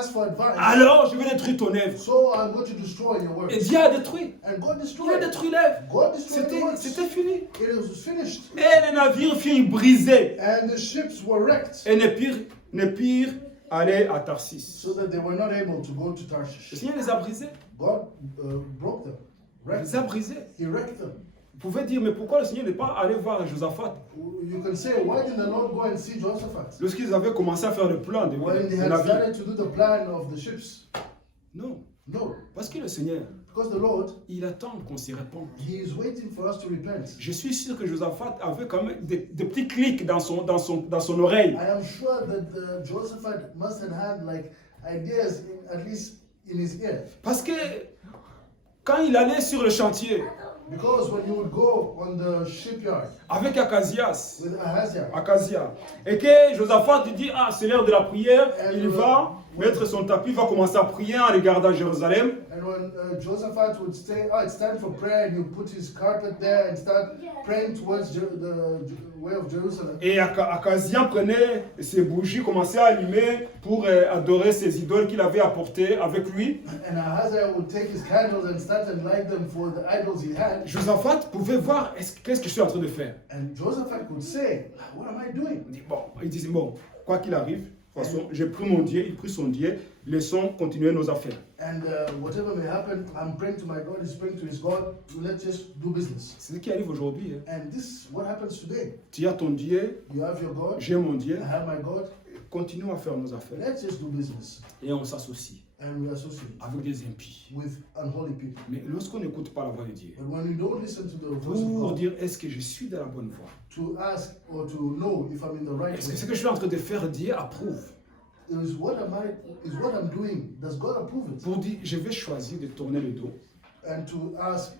ask for advice. alors je vais détruire ton œuvre. So I'm going to destroy your works. Et Dieu a détruit. And God Il a destroyed. détruit l'œuvre. God destroyed the works. C'était fini. It was finished. Et les navires furent brisés. And the ships were wrecked. Et ne purent aller à Tarsis. So that they were not able to go to Le Tarshish. Seigneur les a brisés. God broke them. Il Wrecked les a them. brisés. He wrecked them. Vous pouvez dire, mais pourquoi le Seigneur n'est pas allé voir Josaphat You can say, why did the Lord go and see Jehoshaphat? lorsqu'ils avaient commencé à faire le plan de When they had navires? started to do the plan of the ships. Non. No. Parce que le Seigneur, Because the Lord, il attend qu'on s'y réponde. He is waiting for us to repent. Je suis sûr que Josaphat avait quand même des petits clics dans son oreille. I am sure that Jehoshaphat must have had like ideas, at least in his ear. Parce que quand il allait sur le chantier Because when you would go on the shipyard avec Akazias, with Ahaziah, Akazia, et que Josaphat dit, ah, c'est l'heure de la prière, il va mettre son tapis, va commencer à prier en regardant Jérusalem. and when Jehoshaphat would say, oh, it's time for prayer, and you put his carpet there and start praying towards the way of Jerusalem. Et Akazia prenait ses bougies, commençait à allumer pour adorer ses idoles qu'il avait apportées avec lui. And Ahaziah would take his candles and start and light them for the idols he had. Josaphat pouvait voir qu'est-ce que je suis en train de faire. And Jehoshaphat could say, what am I doing? Il disait, bon, quoi qu'il arrive, de toute façon, j'ai pris mon Dieu, il prit son Dieu, laissons continuer nos affaires. And whatever may happen, I'm praying to my God, he's praying to his God, let's just do business. C'est ce qui arrive aujourd'hui. Hein. And this is what happens today. Tu as ton Dieu, You have your God, j'ai mon Dieu, I have my God, continuons à faire nos affaires. let's just do business. Et on s'associe And we associate avec des impies. with unholy people. Mais lorsqu'on n'écoute pas la voix de Dieu, But when we don't listen to the voice of pour God, dire est-ce que je suis dans la bonne voie, to ask or to know if I'm in the right est-ce que way, ce que je suis en train de faire, Dieu approuve. is what I'm doing, does God approve it? Pour dire je vais choisir de tourner le dos, And to ask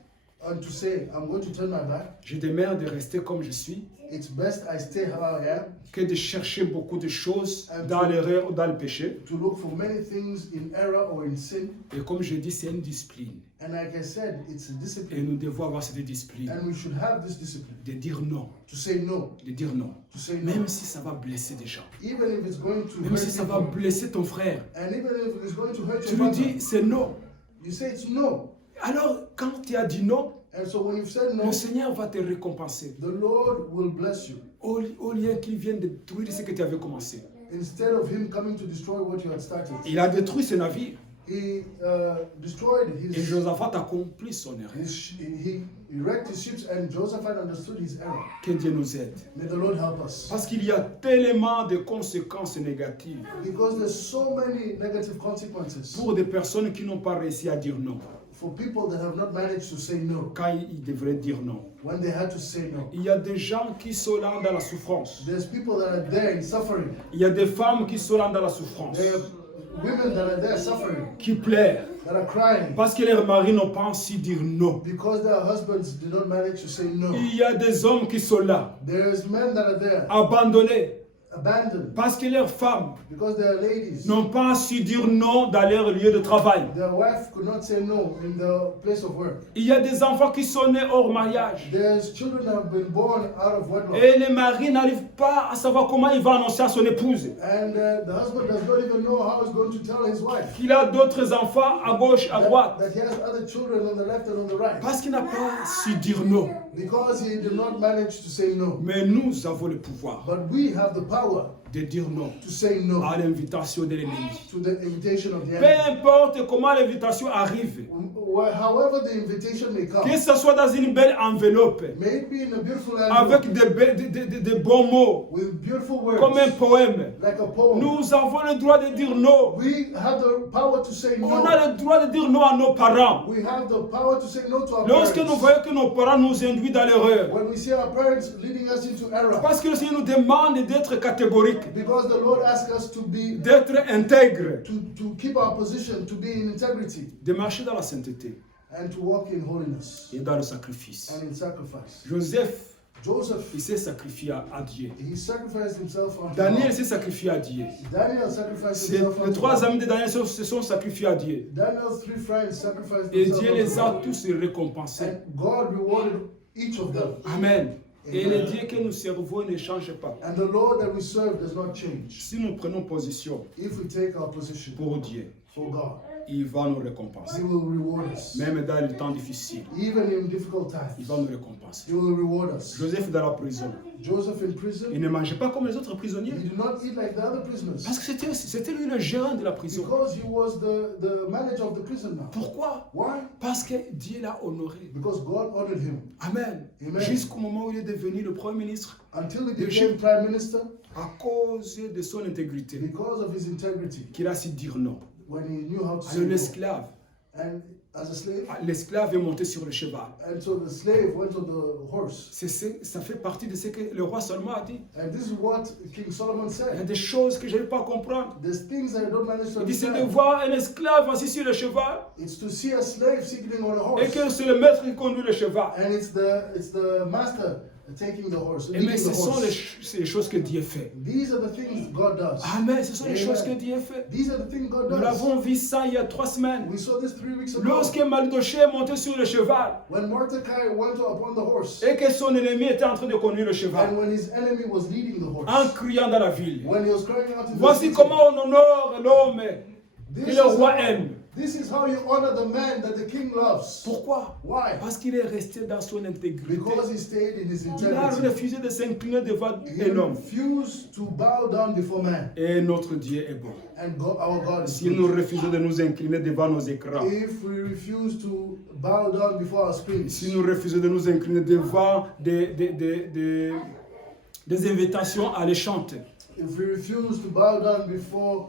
and to say, I'm going to turn my back, je demeure de rester comme je suis, it's best I stay how I am, que de chercher beaucoup de choses dans l'erreur ou dans le péché. to look for many things in error or in sin. Et comme je dis, c'est une discipline. And like I said, it's a Et discipline. nous devons avoir cette discipline And we should have this discipline de dire non, to say no, de dire non. to say no. Même si ça va blesser des gens, Even if it's going to même hurt si ça va people, blesser ton frère, and even if it's going to hurt tu your lui brother, dis c'est non. you say it's no. Alors, quand tu as dit non, And so when you've said no, le Seigneur va te récompenser. the Lord will bless you. Au lieu qu'il vienne détruire ce que tu avais commencé. Instead of him coming to destroy what you had started, Il a détruit ses navires. he destroyed Et Josaphat accomplit son erreur. he wrecked his ships, and Jehoshaphat understood his error. Que Dieu nous aide. May the Lord help us. Parce qu'il y a tellement de conséquences négatives Because there's so many negative consequences pour des personnes qui n'ont pas réussi à dire non. for people that have not managed to say no Quand ils devraient dire non. when they had to say no. Il y a des gens qui sont là dans la souffrance. There's people that are there in suffering. Il y a des femmes qui sont là dans la souffrance. There are women that are there suffering, Qui pleurent. that are crying Parce que leurs maris n'ont pas su dire non. because their husbands did not manage to say no. Il y a des hommes qui sont là, There's men that are there abandonnés. abandoned Parce que leurs femmes because they are ladies. n'ont pas su dire non dans leur lieu de travail. Their wife could not say no in the place of work. Il y a des enfants qui sont nés hors mariage. There's children that have been born out of wedlock. Et les maris n'arrivent pas à savoir comment il va annoncer à son épouse And the husband does not even know how he's going to tell his wife qu'il a d'autres enfants à gauche, à droite. that he has other children on the left and on the right. Parce qu'il n'a pas su dire non. Because he did not manage to say no. Mais nous avons le pouvoir But we have the power de dire non to say no à l'invitation de l'ennemi. to the invitation of the Peu enemy. importe comment l'invitation arrive, However the invitation may come, que ce soit dans une belle enveloppe, may it be in a beautiful envelope avec des bons mots, with beautiful words, comme un poème. like a poem. Nous avons le droit de dire non. We have the power to say On no. a le droit de dire non à nos parents. We have the power to say no to our Lorsque nous parents. voyons que nos parents nous induisent dans l'erreur. When we see our parents leading us into error. Parce que le Seigneur nous demande d'être catégorique, Because the Lord asks us to be d'être intègre, to keep our position, to be in integrity, de marcher dans la sainteté and to walk in holiness et dans le sacrifice. and in sacrifice. Joseph, Joseph, il s'est sacrifié à Dieu. he sacrificed himself unto Daniel God. s'est sacrifié à Dieu. Daniel sacrificed himself Les unto trois God. amis de Daniel se sont sacrifiés à Dieu. Daniel's three friends sacrificed Et themselves Dieu unto les a God. tous récompensés. And God rewarded each of them. Amen. Et le Dieu que nous servons ne change pas. And the Lord that we serve does not change. Si nous prenons position If we take our position pour Dieu, for God, il va nous récompenser. He will reward us. Même dans les temps difficiles, Even in difficult il times, va nous récompenser. He will reward us. Joseph dans la prison, Joseph in prison, il ne mangeait pas comme les autres prisonniers. he did not eat like the other prisoners. Parce que c'était lui le gérant de la prison. Because he was the manager of the prison now. Pourquoi? Why? Parce que Dieu l'a honoré. Because God honored him. Amen. Amen. Jusqu'au moment où il est devenu le premier ministre, Until he became prime minister, à cause de son intégrité, because of his integrity, qu'il a su dire non. when he knew how to say Alors no. l'esclave, And as a slave, l'esclave est monté sur le cheval. and so the slave went on the horse. Ça fait partie de ce que le roi Salomon a dit. And this is what King Solomon Il y a said. des choses que je n'arrive pas à comprendre. There's things that I don't manage to Il dit c'est de understand. voir un esclave assis sur le cheval It's to see a slave sitting on a et horse. que c'est le maître qui conduit le cheval. And it's the master taking the horse, Et leading mais the ce sont horse. les choses que Dieu fait. These are the things God does. Amen, ce sont les Amen. choses que Dieu fait. These are the things God Nous does. l'avons vu ça il y a 3 semaines. We saw this 3 weeks ago. Lorsque Mardoché est monté sur le cheval When Mordecai went upon the horse, et que son ennemi était en train de conduire le and cheval when his enemy was leading the en horse, criant dans la ville. when he was crying out in the Voici city, comment on honore l'homme this que is le roi how- aime. This is how you honor the man that the king loves. Pourquoi? Why? Parce qu'il est resté dans son intégrité. Because he stayed in his Il a integrity. refusé de s'incliner devant He un homme. refused to bow down before man. Et notre Dieu est bon. And our God is Si nous good. refusons de nous incliner devant nos écrans, If we refuse to bow down before our screens, si nous refusons de nous incliner devant des invitations alléchantes, if we refuse to bow down before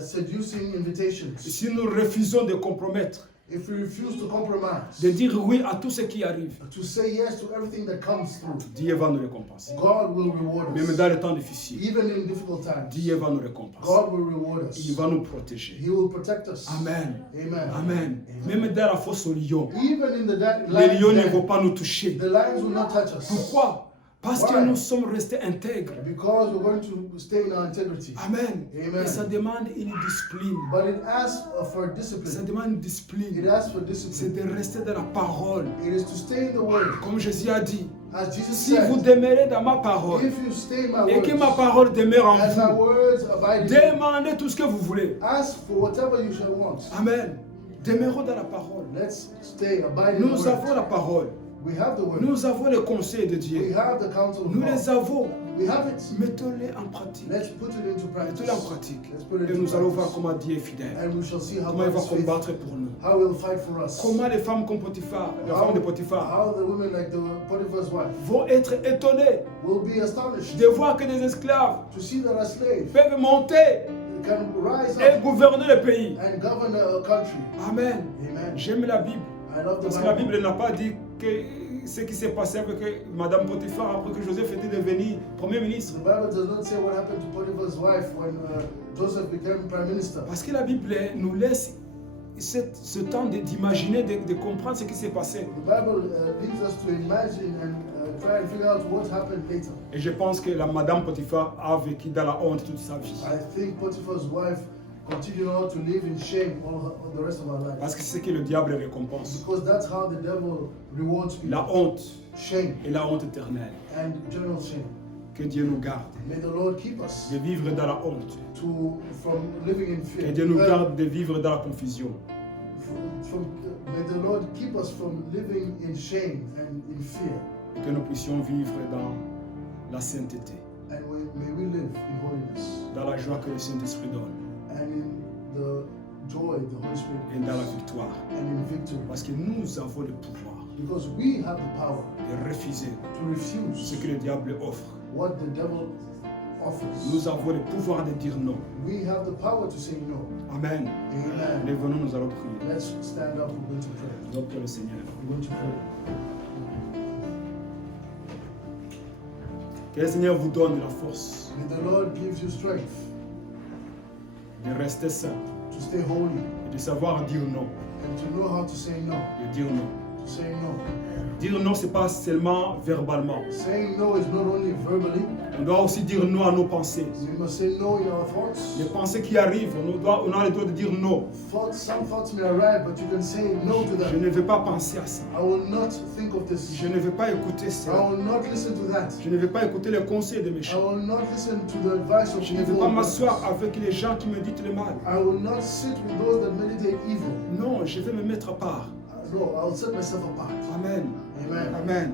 seducing invitations, si nous refusons de compromettre, if we refuse to compromise, de dire oui à tout ce qui arrive, to say yes to everything that comes through, Dieu va nous récompenser. God will reward Même us. dans les temps difficiles, Even in difficult times, Dieu va nous récompenser. God will reward Il us. va nous protéger. He will protect us. Amen. Amen. Amen. Même dans la fosse au lion, Even in the les lions ne lions, vont pas nous toucher. the lions will not touch us. Pourquoi? Parce que Why? nous sommes restés intègres. Because we're going to stay in our integrity. Amen. Amen. Et ça demande une discipline. But it asks for Ça discipline. demande une It discipline. asks for C'est discipline. de rester dans la parole. It is to stay in the word. Comme Jésus a dit, As Jesus si vous said, demeurez dans ma parole if you stay in my et que ma words, parole demeure en as my vous, words abide in you, demandez tout ce que vous voulez. ask for whatever you shall want. Amen. Demeurons dans la parole. Let's stay, abide in the Nous avons word. la parole. We have the word. Nous avons le conseil de We Dieu. have the counsel of Nous les God. avons. We have it. Mettons-les en pratique. Let's put it into practice. Mettons-les en pratique. Let's put it Et into nous allons voir practice. comment Dieu est fidèle. And we shall see how Comment il God va is faithful. combattre pour nous. How he will fight for us. Comment les femmes comme Potiphar, les femmes de Potiphar, How the women like the Potiphar's wife vont être étonnées will be astonished de voir que des esclaves to see that a slave peuvent monter can rise et up gouverner le pays. and govern a country. Amen. Amen. J'aime la Bible. I love the Parce que la Bible. Bible n'a pas dit que ce qui s'est passé avec Madame Potiphar après que Joseph était devenu Premier ministre. The Bible does not say what happened to Potiphar's wife when Joseph became prime minister. Parce que la Bible nous laisse ce temps d'imaginer, de comprendre ce qui s'est passé. The Bible leads us to imagine and try and figure out what happened later. Et je pense que la Madame Potiphar a vécu dans la honte toute sa vie. I think Potiphar's wife continued on to live in shame all the rest of her life. Parce que c'est ce que le diable récompense. Because that's how the devil rewards people. La honte Shame et la honte éternelle. and eternal shame. Que Dieu nous garde May the Lord keep us de vivre dans la honte. from living in Que fear. Dieu nous garde de vivre dans la confusion. May the Lord keep us from living in shame and in fear. Et que nous puissions vivre dans la sainteté. And may we live in holiness Dans la joie que le Saint-Esprit donne. and in the joy the Holy Spirit Et dans la gives victoire. and in victory. Parce que nous avons le pouvoir Because we have the power de refuser to refuse ce que le diable offre. what the devil offers. Nous avons le pouvoir de dire non. We have the power to say no. Amen. Amen. Lève-nous, nous allons prier. Let's stand up. We're going to pray. Nous allons prier le Seigneur. We're going to pray. Que le Seigneur vous donne la force May the Lord give you strength de rester saint to stay holy et de savoir dire non. and to know how to say no. De dire non. To Saying no. Dire non, c'est pas seulement verbalement. Saying no is not only verbally. On doit aussi dire non à nos pensées. We must say no in our thoughts. Les pensées qui arrivent, on a le droit de dire non. Some thoughts may arrive, but you can say no to Je them. ne vais pas penser à ça. I will not think of this. Je ne vais pas écouter I ça. will not listen to that. Je ne vais pas écouter les conseils des I méchants. will not listen to the advice of Je ne vais evil. pas m'asseoir avec les gens qui me disent le mal. I will not sit with those that meditate evil. Non, je vais me mettre à part. No, I will set myself apart. Amen. Amen. Amen.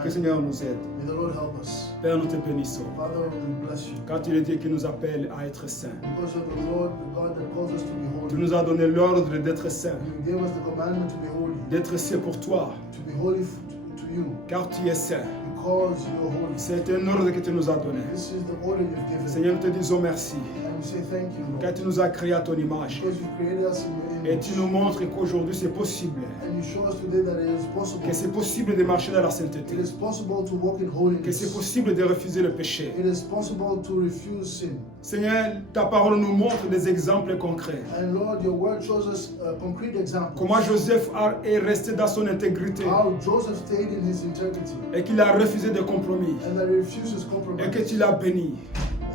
Que le Seigneur nous aide. May the Lord help us. Père, nous te bénissons. Father, we bless you. Quand il est dit qu'il nous appelle à être saints, Because you're the Lord, the God that calls us to be tu holy. nous as donné l'ordre d'être saints. You gave us the commandment to be holy. D'être saint pour toi, To be holy to you. car tu es saint. Because you're holy. C'est un ordre que tu nous as donné. This is the order you've given. Seigneur, nous te disons merci. And we say thank you, Car Lord. tu nous as créés à ton image. Because you created us in your Et image. tu nous montres qu'aujourd'hui c'est possible. And you show us today that it is possible. Que c'est possible de marcher dans la It sainteté. is possible to walk in Que c'est holiness. possible de refuser le péché. It is possible to refuse sin. Seigneur, ta parole nous montre des exemples concrets. And Lord, your word shows us concrete examples. Comment Joseph est resté dans son intégrité How Joseph stayed in his integrity. et qu'il a refusé de compromis And that he refuses et compromise. que tu l'as béni.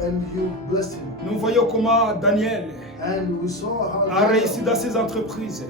And you blessed him. Nous voyons comment Daniel And we saw how a réussi dans Daniel ses entreprises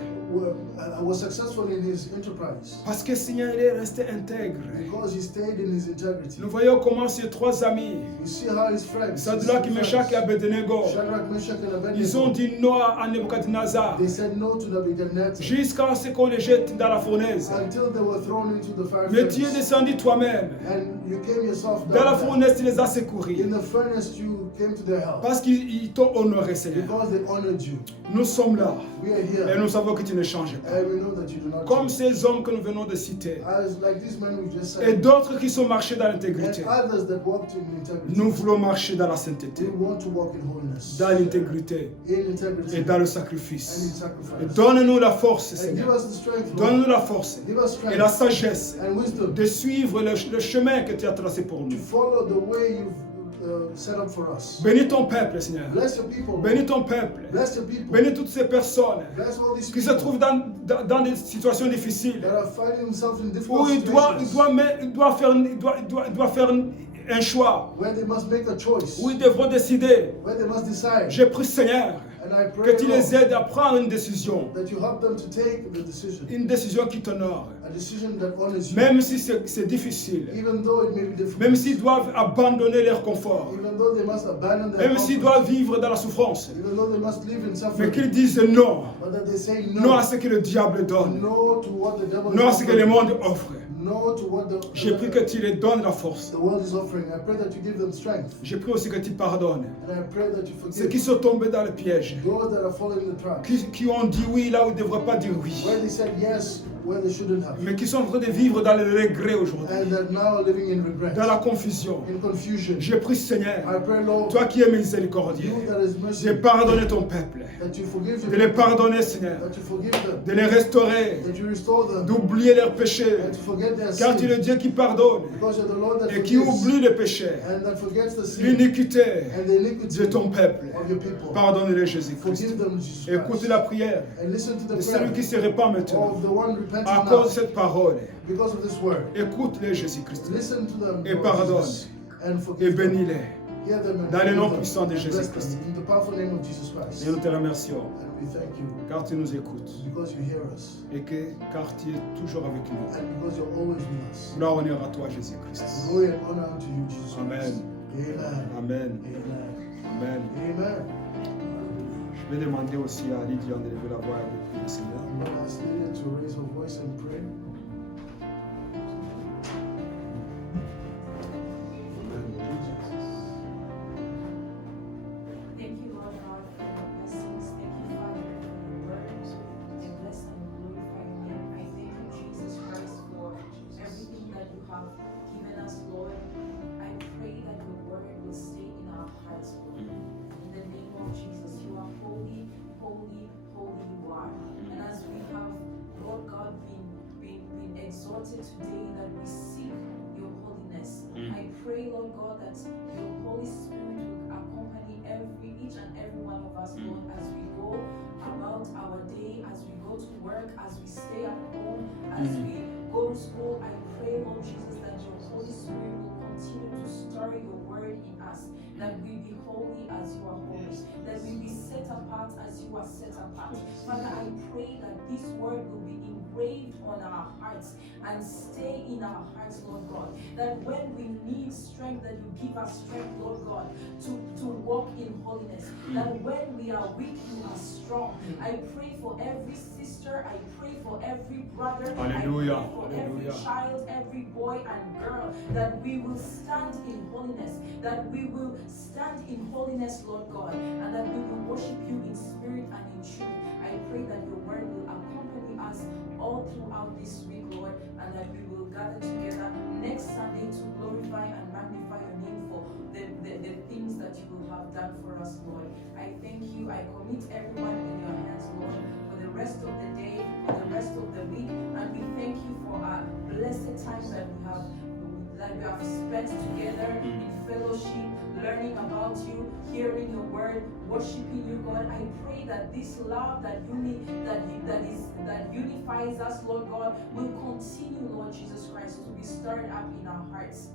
was successful in his enterprise. parce que Seigneur il est resté intègre. Because he stayed in his integrity. Nous voyons comment ses trois amis, We see how his friends, Sadrach, Meshach et Abednego, Shadrach, Meshach, and ils ont Abednego, dit non à Nebuchadnezzar they said no to Nebuchadnezzar jusqu'à ce qu'on les jette dans la fournaise. until they were thrown into the fire Mais tu es furnace. descendu toi-même. And you came yourself Dans la down there. fournaise, tu les as secourus. In the furnace, you came to their help. Parce qu'ils t'ont honoré, Seigneur. Because they honored you. Nous sommes là. We are Et here. nous savons que tu ne changes pas. And we know that you do not Comme change. ces hommes que nous venons de citer. As like these men we just Et said, d'autres qui sont marchés dans and l'intégrité. others that walked in integrity. Nous voulons marcher dans la We sainteté, want to walk in holiness. dans l'intégrité In integrity. et dans le And in sacrifice. Et sacrifice. donne-nous la force, And give Seigneur. us the strength, Donne-nous Lord. la force Give us et la strength sagesse and wisdom de suivre le chemin que tu as tracé pour to nous. follow the way you've set up for us. Bénis ton peuple, Seigneur. Bless your people. Bénis ton peuple. Bless your people. Bénis toutes ces personnes Bless all these qui se people trouvent dans des situations difficiles that are finding themselves in où difficult il doit faire un choix, where they must make a choice, où ils devront décider. where they must decide. J'ai pris, Seigneur, And I que pray, tu Lord, les aides à prendre une décision that you help them to take the decision, qui t'honore. a decision that honors you, Même si c'est difficile, even though it may be difficult, même s'ils doivent abandonner leur confort, even though they must abandon their même s'ils comfort, doivent vivre dans la souffrance, even though they must live in mais suffering, qu'ils disent non, but that they say non à no, ce que le diable donne, no to what the devil non à is ce que le offering, monde offre. no to what J'ai pris que tu les donnes la force. the world is offering. I pray that you give them strength, J'ai pris aussi que tu pardonnes and I pray that you ceux forgive qui sont tombés dans le piège, those that are following the trap, qui ont dit oui là où ils ne devraient pas dire oui, where they said yes where they shouldn't have, mais qui sont en train de vivre dans le regret aujourd'hui, and that now are living in regret, dans la confusion. in confusion. J'ai pris, Seigneur, I pray, Lord, toi qui es miséricordieux, you that is de mercy, pardonner ton peuple, that you forgive de your les people, pardonner, Seigneur, that you forgive them, de les restaurer, that you restore them, d'oublier leurs péchés, and to forget their car tu es sin, le Dieu qui pardonne because you're the Lord that et qui forgives, oublie les péchés, and that forgets the sin, l'iniquité and the iniquity de ton peuple. of your people. Pardonne-les, Jésus-Christ. Forgive them, Jesus Écoute Christ. la prière And listen to de the celui prayer qui se répand maintenant of the one repenting à now cause de cette parole. because of this word. Écoute-les, Jésus-Christ, Listen to them, et Lord pardonne, Jesus, and et forgive them. bénis-les. Hear them and Dans le forgive nom them, puissant de and bless Jésus-Christ. them. In the powerful name of Jesus Christ. Et nous te remercions, And we thank you car tu nous écoutes, because you hear us, et car tu es toujours avec nous. and because you're always with us. Gloire et honneur à toi, Jésus-Christ. Glory and honor unto you, Jesus Amen. Christ. Amen. Amen. Amen. Amen. Amen. Je vais demander aussi à Lydia de lever la voix avec le Seigneur. I'm going to ask Lydia to raise her voice and pray. Thank you, Lord God, for your blessings. Thank you, Father, for your words. And bless and glorify your name. I thank you, Jesus Christ, for everything that you have given us, Lord. I pray that your word will stay in our hearts, Lord. In the name of Jesus, you are holy, holy, holy you are. And as we have, Lord God, been exalted today that we seek your holiness, I pray, Lord God, that your Holy Spirit will accompany each and every one of us, Lord, as we go about our day, as we go to work, as we stay at home, as we go to school, I pray, Lord Jesus, that your Holy Spirit will continue to stir your word in us, that we be holy as you are holy, that we be set apart as you are set apart. Father, I pray that this word will be engraved on our hearts and stay in our hearts, Lord God. That when we need strength, that you give us strength, Lord God, to walk in holiness. That when we are weak, you are strong. I pray for every sister, I pray for every brother, Hallelujah. I pray for every Hallelujah. child, every boy and girl, that we will stand in holiness, that we will stand in holiness, Lord God, and that we will worship you in spirit and in truth. I pray that your word will accompany us all throughout this week, Lord, and that we will gather together next Sunday to glorify and magnify your name for the things that you will have done for us, Lord. I thank you. I commit everyone in your hands, Lord, for the rest of the day, for the rest of the week, and we thank you for our blessed time that we have spent together in fellowship, learning about you, hearing your word, worshiping you, God. I pray that this love that unifies us, Lord God, will continue, Lord Jesus Christ, to be stirred up in our hearts.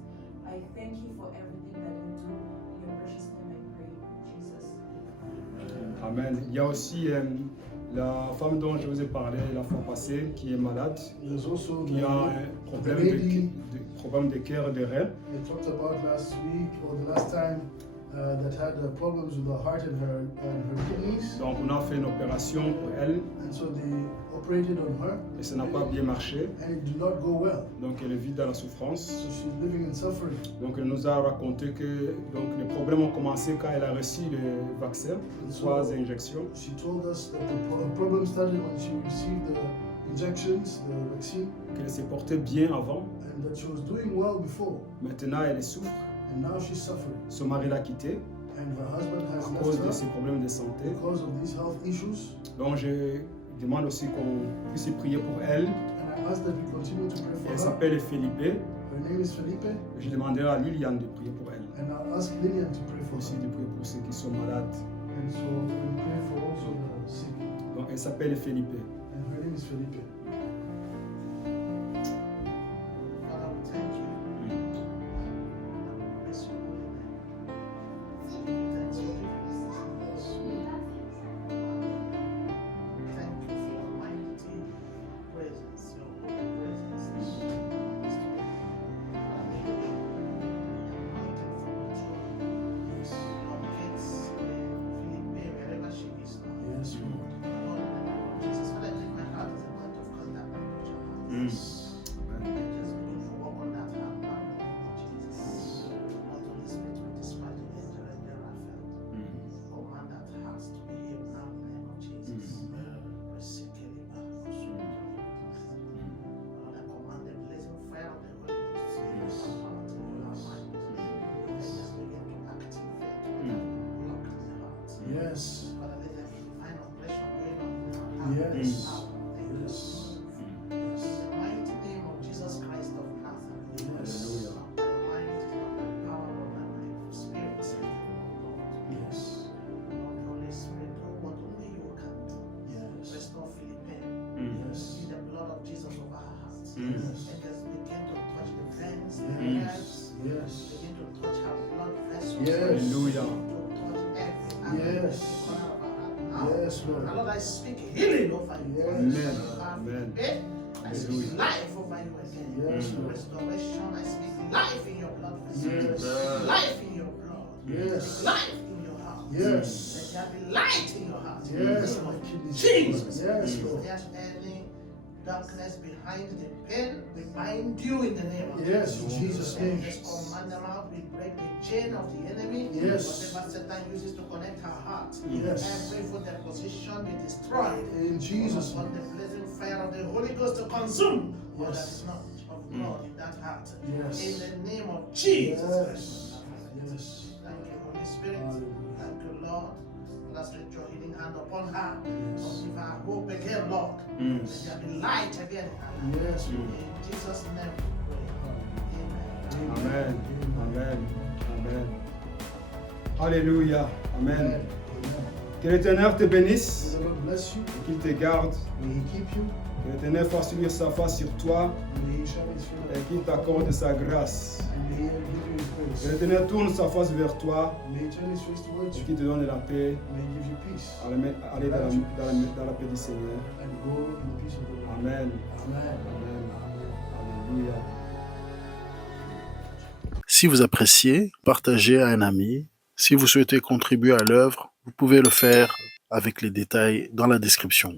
I thank you for everything that you do. In your precious name I pray, Jesus. Amen. Il y a aussi la femme dont je vous ai parlé la fois passée qui est malade, There's also qui a un problème de cœur et de rein. I talked about last week or the last time that had problems with the heart and her kidneys. Donc on a fait une opération pour elle And so they operated on her et ça n'a pas bien marché. and it did not go well. Donc elle vit dans la souffrance. So she's living in suffering. Donc elle nous a raconté que donc, les problèmes ont commencé quand elle a reçu le vaccin, 3 injections. She told us that the problem started when she received the injections, the vaccine, Qu'elle s'est portée bien avant. and that she was doing well before. Maintenant elle souffre. And now she's suffering. Son mari l'a quittée And her husband has à cause de left ses her problèmes de santé. because of these health issues. Donc je demande aussi qu'on puisse prier pour elle. And I ask that we continue to pray for Elle her. s'appelle Felipe. Her name is Felipe. Je demanderai à Liliane de prier pour elle. And I'll ask Lillian to pray for Aussi her. de prier pour ceux qui sont malades. And so we pray for also the sick. Donc elle s'appelle Felipe. And her name is Felipe. Father, we thank you. Bless your holy name. Thanks for giving us this news. Thank you for your mighty presence, your holy presence. Father, may you be anointed from the throne. Yes. Locate Philippe wherever she is now. Yes, Lord. Lord, in the name of Jesus, Father, take my heart as a point of contact and put your heart. Mm. And just begin to walk on that heart now in the name of Jesus. Lord, Holy Spirit, we dispatch the angel and the Raphael. Command that heart to be healed now in the name of Jesus. Resekeliba, Lord, I command the blazing fire of the Holy Ghost in your heart, in your mind. And just begin to activate block in the heart. Yes. Father, let there be divine operation going on in our heart. Yes. Now, thank you. Yes. In the mighty name of Jesus Christ of Nazareth. Yes. Hallelujah. Not by might, not by power, but by my spirit, saith the Lord. Yes. Lord, Holy Spirit, do what only you can do. Yes. Restore Philippe. Yes. See the blood of Jesus over her heart. Yes. And just begin to touch the veins, the nerves. Yes. Begin to touch her blood vessels. Yes. Hallelujah. To touch every Yes. corner of her heart now. Yes, Lord. And Lord, I speak healing over you. Yes. Amen. Amen. Amen. I speak Hallelujah. life over you again. Yes, Lord. Restoration. I speak life in your blood vessels. Yes. Life in your blood. Yes. Life in your heart. Yes. Let there be light in your heart. Yes. In the name My of kidneys. Jesus. Yes, If Lord. there's any darkness behind the pain, we bind you in the name of Yes, in Jesus' And name. just command them out. We break the chain of the enemy. Yes. Whatever Satan uses to connect her heart. Yes. Every foot deposition be destroyed. In Jesus' On the name. blazing fire of the Holy Ghost to consume all that Yes. is not of God in that heart. Yes. In the name of Jesus Christ. Yes. Yes. Thank you, Holy Spirit. Hallelujah. Thank you, Lord. Let's let your healing hand upon her. Yes. Give her hope again, Lord. Mm. Let there be light again. Yes, Lord. In Jesus' name we pray. Amen. Amen. Amen. Amen. Alléluia. Amen. Amen. Que l'Éternel te bénisse May the Lord bless you. et qu'il te garde May He keep you. Que l'Éternel fasse luire sa face sur toi May He shine His et face qu'il t'accorde sa grâce. and may He give you His Que grace. l'Éternel tourne sa face vers toi May He turn His face towards et you. qu'il te donne la paix. May He give you peace. Aller dans la paix du Seigneur. And go in the peace of the Lord. Amen. Amen. Amen. Amen. Alléluia. Si vous appréciez, partagez à un ami. Si vous souhaitez contribuer à l'œuvre, vous pouvez le faire avec les détails dans la description.